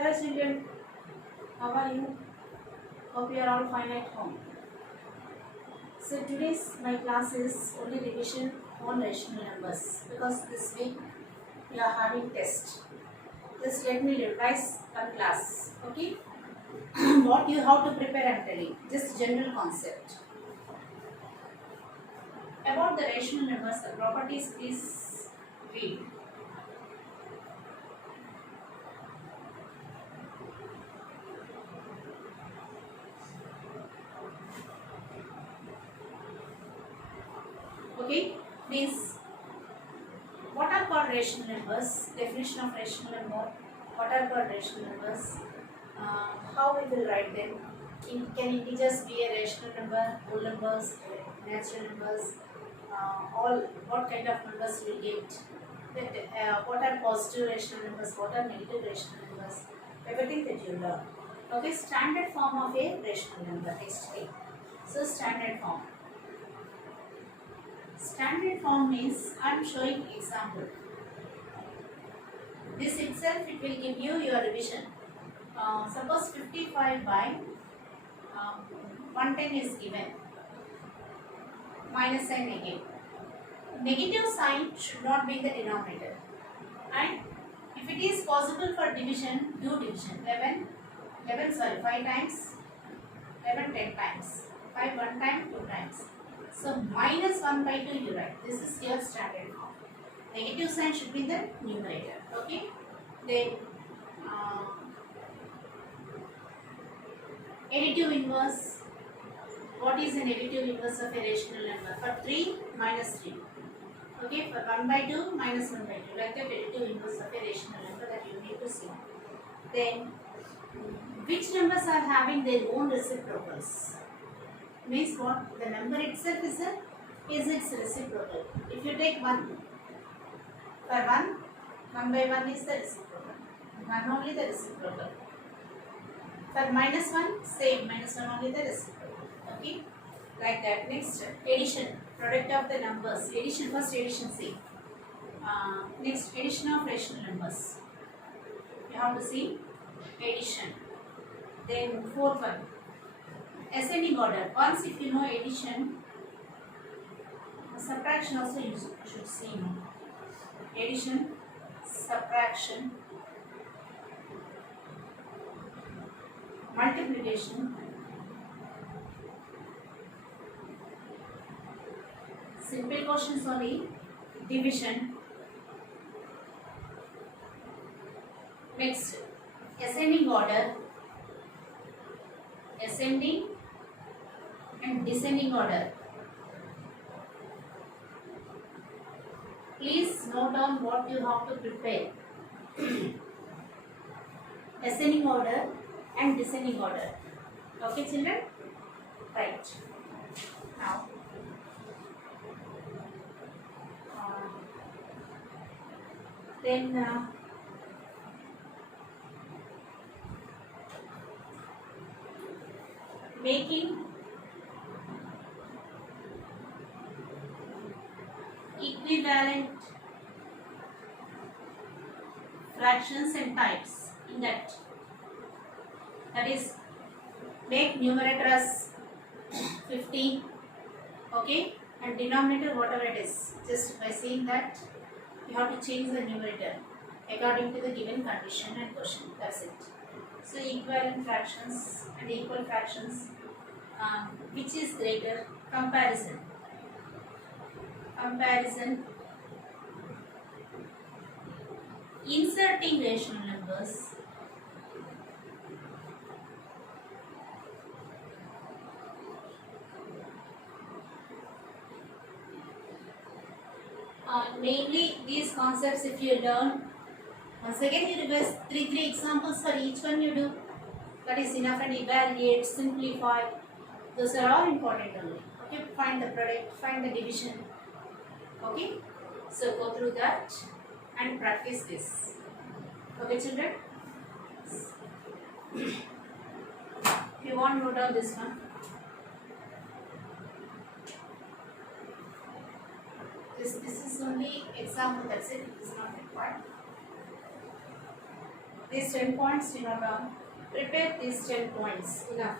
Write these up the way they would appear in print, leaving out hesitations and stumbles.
Hello children, how are you? Hope you are all fine at home. So today's my class is only revision on rational numbers because this week we are having test. Just let me revise one class, okay? What you have to prepare I am telling. Just general concept. About the rational numbers, the properties please read. Okay, please. What are called rational numbers? Definition of rational number. What are called rational numbers? How we will write them? Can integers be a rational number? Whole numbers, natural numbers, all what kind of numbers we get? What are positive rational numbers? What are negative rational numbers? Everything that you learn. Okay, standard form of a rational number. Next thing. So standard form. Standard form means I am showing example. This itself it will give you your revision. Suppose 55 by 110 is given. Minus sign again. Negative sign should not be in the denominator. And if it is possible for division, do division. 5 times, 11 10 times. 5 1 time, 2 times. So minus 1 by 2 you write. This is your standard form. Negative sign should be in the numerator. Okay. Then additive inverse. What is an additive inverse of a rational number? For 3 minus 3. Okay. For 1 by 2 minus 1 by 2. Like that additive inverse of a rational number that you need to see. Then which numbers are having their own reciprocals? Means what? The number itself is its reciprocal. If you take 1, for 1 by 1 is the reciprocal. 1 only the reciprocal. For minus 1, same, minus 1 only the reciprocal. Okay? Like that. Next, addition. Product of the numbers. Addition, first addition, see. Next, addition of rational numbers. You have to see addition. Then, fourth one. Ascending order. Once if you know addition, subtraction also you should see. Addition, subtraction, multiplication, simple quotients only, division. Next, ascending order, ascending and descending order. Please note down what you have to prepare. Ascending order and descending order. Okay, children? Right. Now, then making equivalent fractions and types in that is make numerator as 15, okay, and denominator whatever it is. Just by saying that you have to change the numerator according to the given condition and question. That's it. So equivalent fractions and equal fractions, which is greater? Comparison. Comparison. Inserting rational numbers. Mainly these concepts if you learn, once again you revise three examples for each one you do. That is enough, and evaluate, simplify. Those are all important only. Okay, find the product, find the division. Okay, so go through that and practice this. Okay, children? If you want, note down this one. This is only example, that's it. It is not required. These 10 points you know now. Prepare these 10 points enough.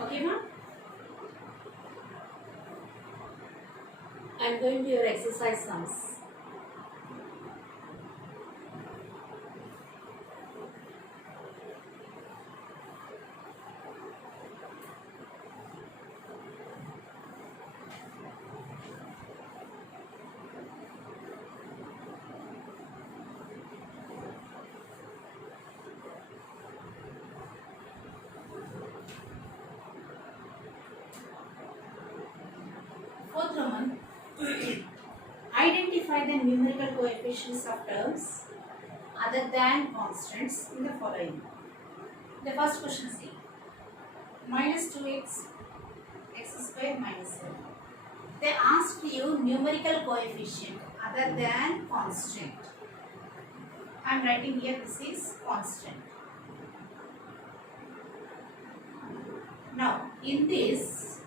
Okay, ma'am? I am going to your exercise sums. Fourth Roman, identify the numerical coefficients of terms other than constants in the following. The first question C. Minus 2x, x square minus 7. They asked you numerical coefficient other than constant. I am writing here this is constant. Now in this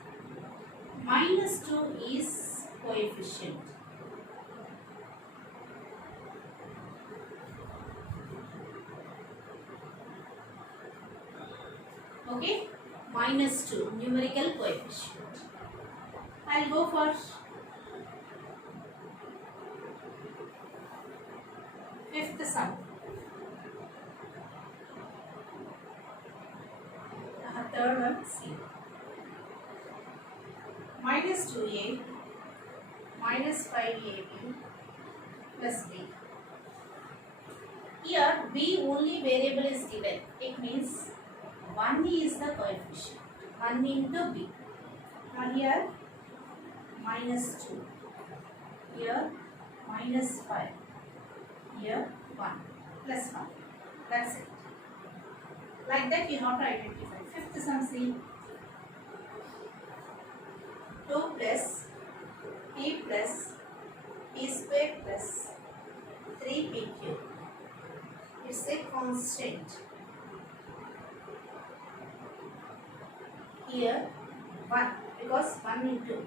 minus 2 is coefficient. Okay, minus 2 numerical coefficient. I'll go for fifth sum. Third one C. Minus 2a minus 5ab plus b. Here b only variable is given. It means 1 is the coefficient. 1 into b. Now here minus 2. Here minus 5. Here 1 plus 1. That's it. Like that you have to identify. Fifth sum C. 2 plus p plus p square plus 3pq. It's a constant. Here 1 because 1 into.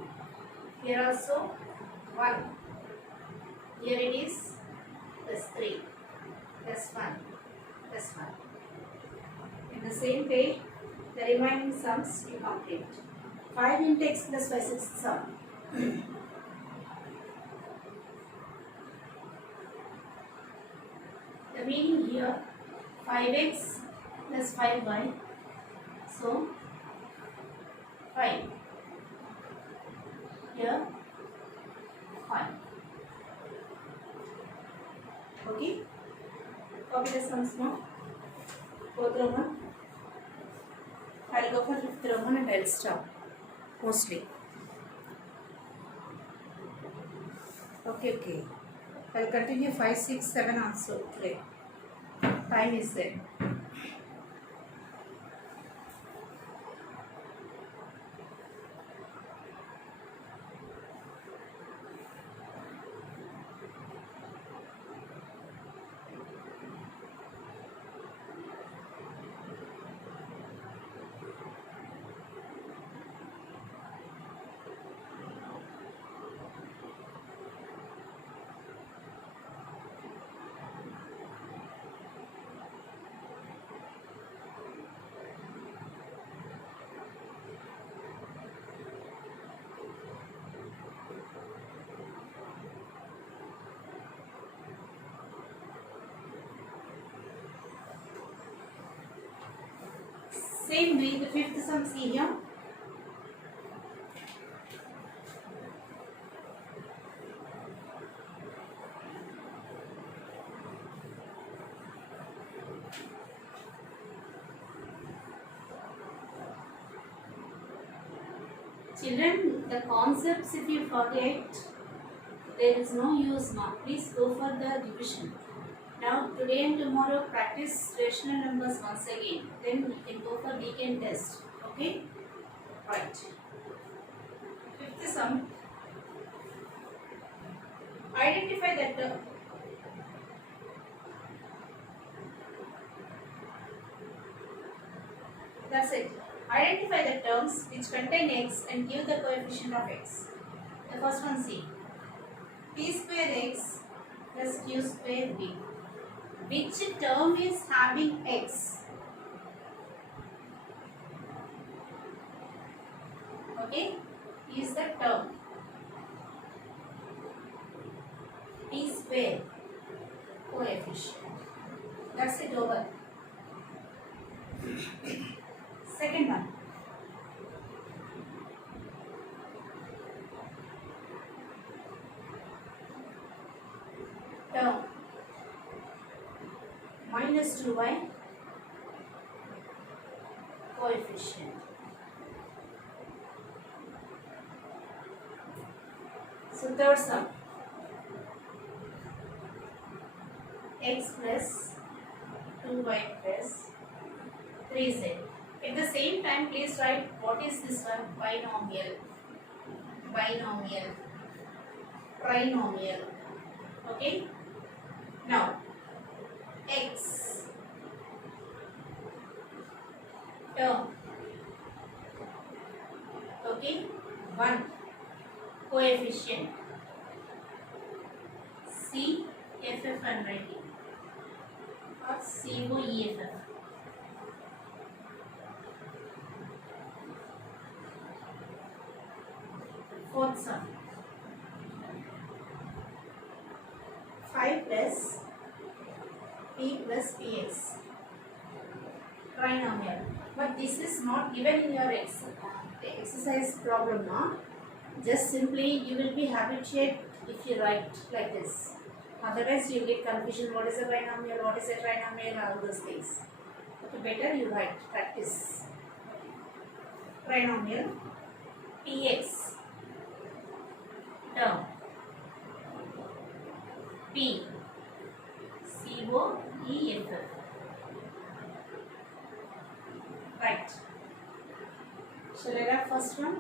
Here also 1. Here it is plus 3 plus 1 plus 1. In the same way, the remaining sums you complete. 5 into x plus y sixth sum. The meaning here 5x plus 5y. So 5. Here 5. Okay. Copy the sums now. Fourth Roman. I'll go for fifth Roman and I'll stop. Mostly. Okay. I'll continue 5, 6, 7 also today. Time is there. Same way, the fifth sum C here. Children, the concepts if you forget, There is no use now. Please go for the division. Now today and tomorrow practice rational numbers once again. Then we can go for weekend test. Okay? Right. Fifth sum. Identify that term. That's it. Identify the terms which contain x and give the coefficient of x. The first one, C. P square x plus q square b. Which term is having x? Okay, is the term p square coefficient. That's it, over. Second one. Term minus 2y coefficient. So third sum, x plus 2y plus 3z. At the same time, please write what is this one? Binomial, binomial, trinomial. Okay. Now, x term. Okay. 1 coefficient. C F F I'm writing, or C O E F F. Fourth sum, 5 plus p plus px, trinomial. But this is not given in your exercise problem now. Just simply you will be habituated if you write like this. Otherwise you get confusion. What is a binomial? What is a trinomial? All those things. Okay, better you write, practice. Trinomial, px term, p c o e f f. Right. Shall I write first one?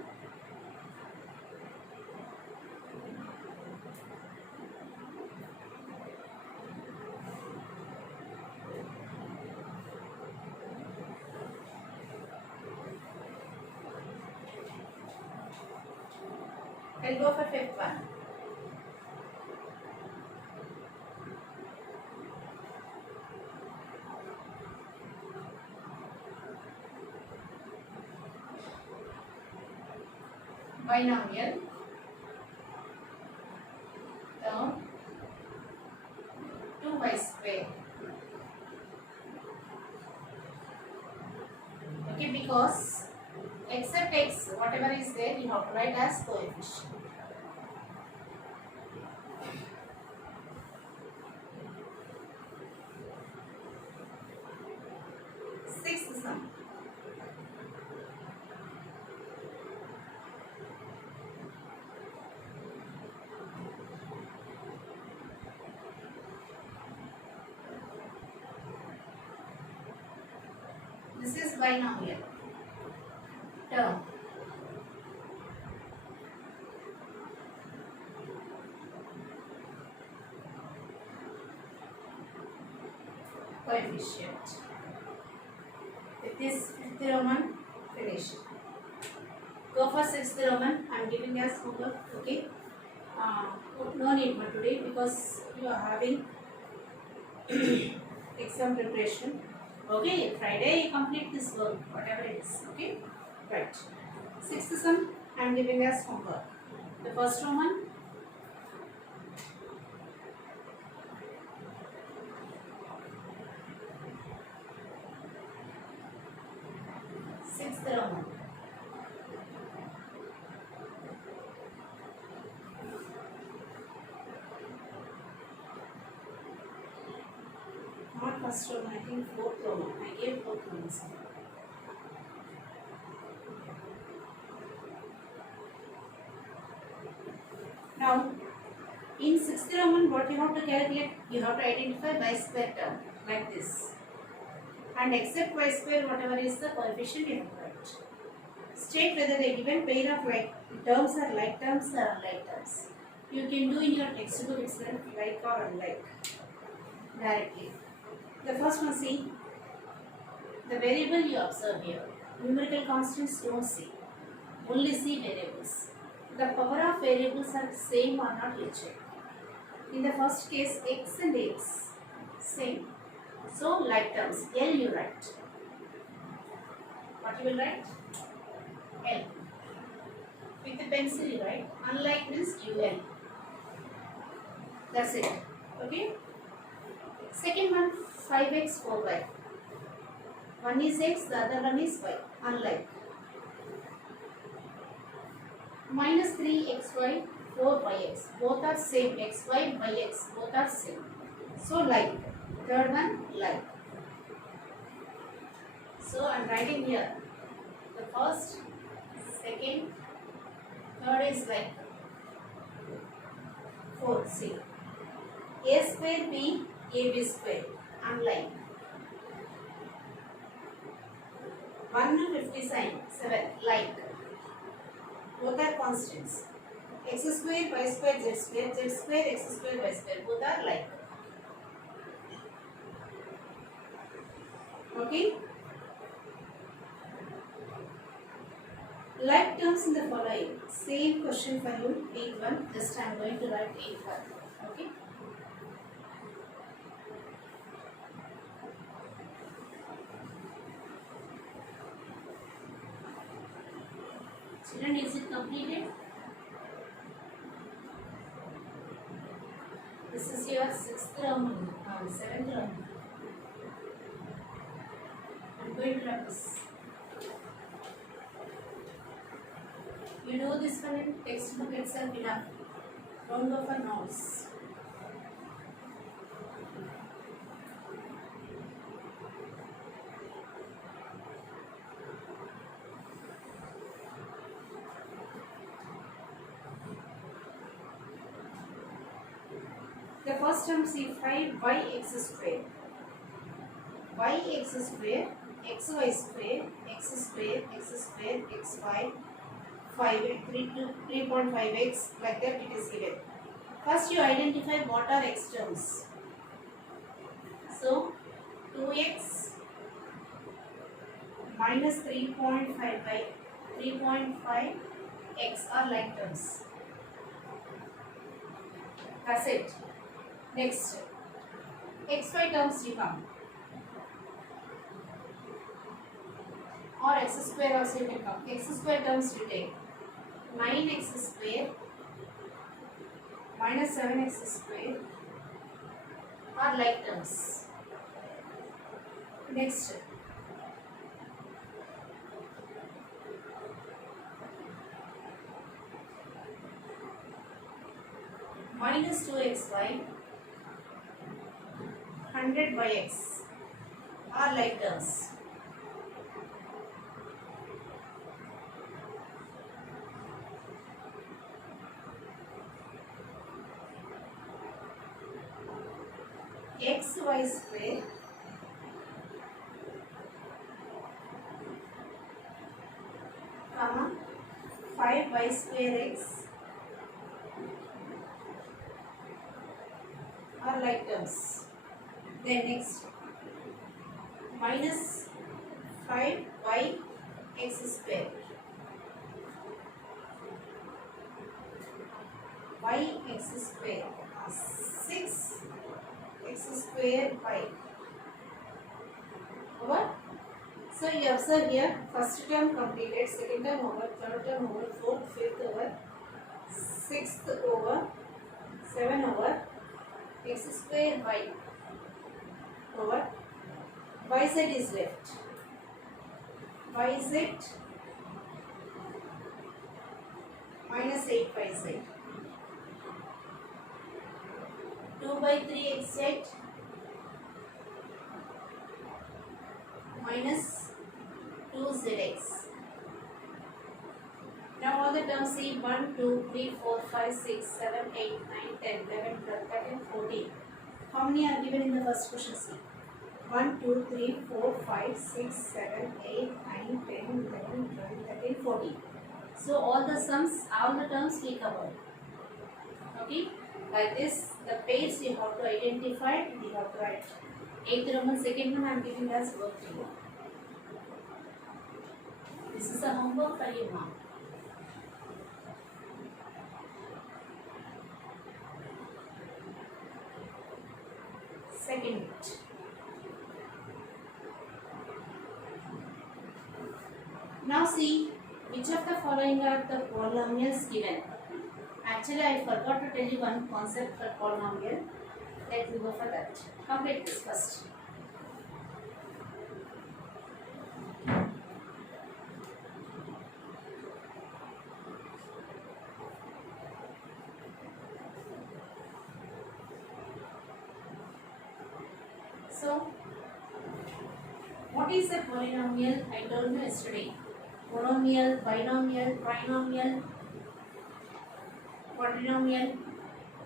I'll go for fifth one. Binomial term 2y square. Okay, because except x, whatever is there, you have to write as coefficient. Sixth sum. This is binomial term coefficient. With this fifth Roman finished. Go for sixth Roman. I am giving as homework. Okay. No need for today because you are having exam preparation. Okay, Friday complete this work, whatever it is. Okay, right. Sixth sum I am giving as homework. The first Roman, sixth Roman. Not first Roman, I think fourth Roman. I gave fourth Roman. Now, In sixth Roman, what you have to calculate? You have to identify y square term like this, and except y square, whatever is the coefficient you have to write. State whether the given pair of like terms are like terms or unlike terms. You can do in your textbook itself, like or unlike, directly. The first one, see the variable you observe here. Numerical constants don't see, only see variables. The power of variables are same or not, you check. In the first case, x and x same, so like terms. L you write. What you will write? L. With the pencil you write. Unlike means UL. That's it. Okay. Second one, 5x 4y. One is x, the other one is y. Unlike. Minus 3xy, 4yx. Both are same. xy, yx. Both are same. So like. Third one, like. So I am writing here. The first, second, third is like. Fourth, see. A square b, ab square. Unlike. 157, like. Both are constants. X square, y square, z square, x square, y square. Both are like. Okay. Like terms in the following. Same question for you. 8-1. Just I am going to write 8-1. Okay. Children, is it completed? This is your 6th Roman, 7th Roman. I am going to write this. You know this one in textbook itself enough. Don't go for notes. The first term, see 5yx square. Yx square, xy square, x square, x square, x5, 3.5x, like that it is given. First you identify what are x terms. So 2x minus 3.5 by 3.5 x are like terms. That's it. Next, xy terms you come, or x square also you can come. X square terms you take 9x square minus 7x square are like terms. Next, minus 2xy 100 by x are like terms. xy square comma 5y square x are like terms. Then next, minus 5y x square, y x square, 6 x square y. Over. So you observe here, first term completed, second term over, third term over, fourth, fifth over, sixth over, 7 over, x square y over, yz is left, yz minus 8yz, 2 by 3 xz minus 2zx. Now the terms see 1, 2, 3, 4, 5, 6, 7, 8, 9, 10, 11, 12, 13, 14. How many are given in the first question? See 1, 2, 3, 4, 5, 6, 7, 8, 9, 10, 11, 12, 13, 14. So all the sums, all the terms we covered. Okay, like this the pairs you have to identify, you have to write. 8th Roman, second one I am giving as work to you. This is a homework for you now. Second bit. Now see which of the following are the polynomials given. Actually, I forgot to tell you one concept for polynomial. Let me go for that. Complete this first. So, what is a polynomial? I told you yesterday. Monomial, binomial, trinomial, quadrinomial,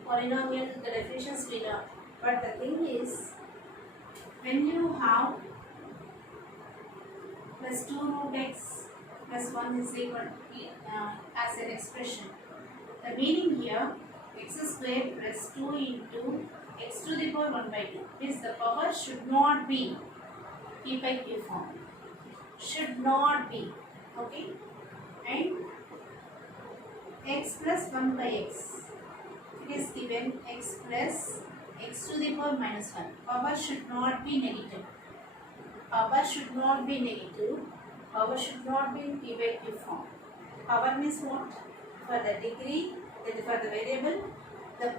polynomial, the definitions we learn. But the thing is, when you have plus 2 root x plus 1 is equal as an expression, the meaning here x square plus 2 into x to the power 1 by 2 means the power should not be p by q form. Should not be. Okay, and x plus 1 by x, it is given x plus x to the power minus 1. Power should not be negative. Power should not be negative. Power should not be in p by q form. Power means what? For the degree, that is for the variable, the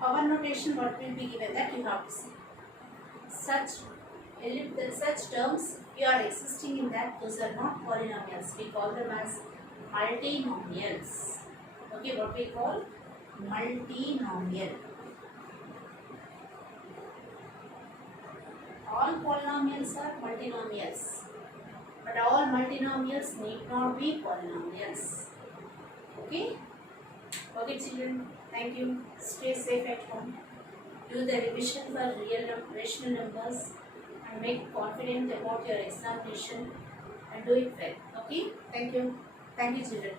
power notation what will be given, that you have to see. Such terms you are existing in that, those are not polynomials. We call them as multinomials. Okay, what we call multinomial. All polynomials are multinomials, but all multinomials need not be polynomials. Okay? Okay, children. Thank you. Stay safe at home. Do the revision for rational numbers and make confident about your examination and do it well. Okay? Thank you. Thank you, children.